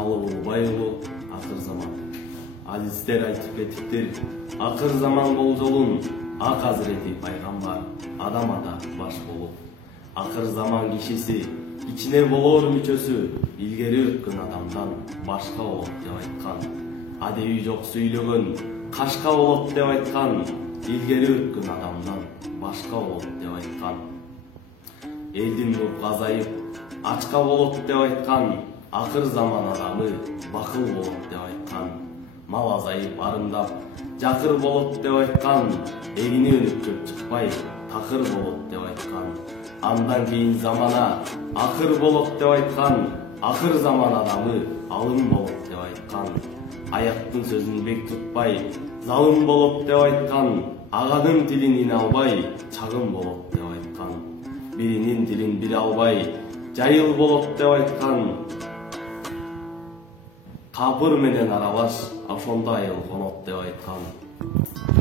Калыбылбай уулу акыр заман. Адистер айтып кетиптир, акыр заман болжолун ак азирети пайгамбар адам ата баш болуп. Акыр заман кишиси ичине болор мүчөсү илгери өткөн адамдан башка болот деп айткан. Адеби жок сүйлөгөн кашка болот деп айткан. Илгери өткөн адамдан башка болот деп айткан. Элдин нурку азайып ачка болот деп айткан. Акыр заман адамы бакыл болот деп айткан. Мал азайып арымдап жакыр болот деп айткан. Эгини өнүп көп чыкпай такыр болот деп айткан. Андан кийин замана акыр болот деп айткан. Акыр заман адамы алым болот деп айткан. Аяктын сөзүн бек тутпай залым болот деп айткан. Аганын тилин ине албай чагым болот деп айткан. Биринин тилин бире албай жайыл болот деп айткан. Капыр менен аралаш ошондо айыл конот деп айткан.